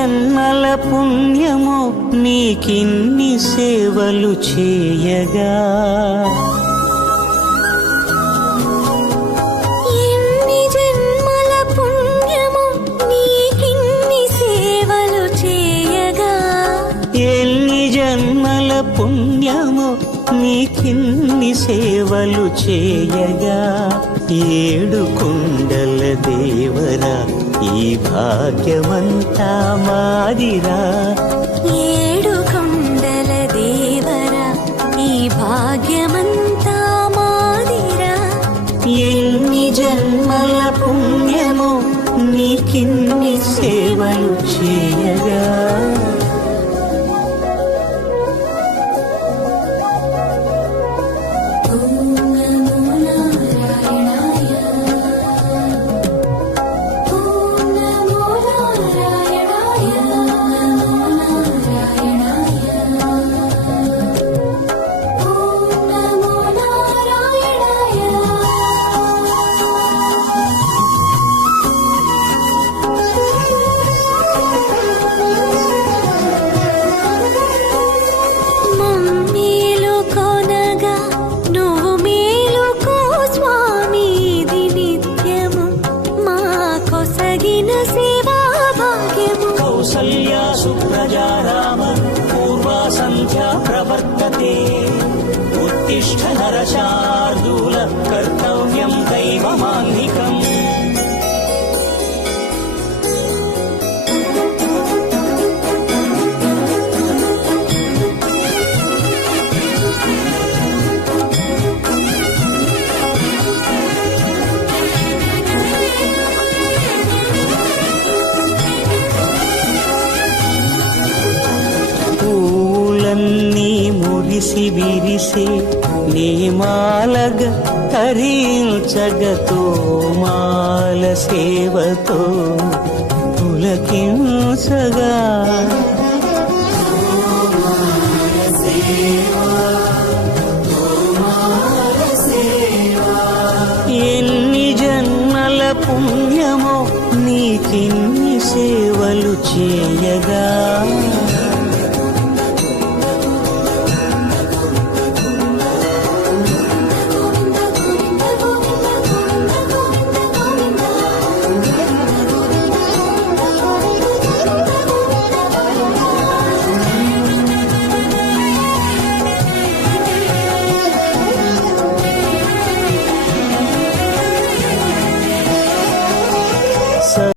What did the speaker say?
జన్మల పుణ్యమో నీకిన్ని సేవలు చేయగా, ఎన్ని జన్మల పుణ్యమో నీకిన్ని సేవలు చేయగా, ఎన్ని జన్మల పుణ్యమో నీకిన్ని సేవలు చేయగా, ఏడు కొండల దేవరా ఈ భాగ్యమంతా మాదిరా, ఏడు కొండల దేవరా ఈ భాగ్యమంతా మాదిరా, ఎన్ని జన్మల పుణ్యమో నీకిన్ని సేవలు చేయగా. కౌసల్యా సుప్రజా రామ పూర్వా సంధ్యా ప్రవర్తతే, ఉత్తిష్ఠ నరశార్దూల కర్తవ్యం దైవమాన్నికం. పూలన్నీ మురిసి విరిసే నేమాలగ తరించగతో మాల సేవతో పులకించగా, ఎన్ని జన్మల పుణ్యమో నీకిన్ని సేవలు చేయగా,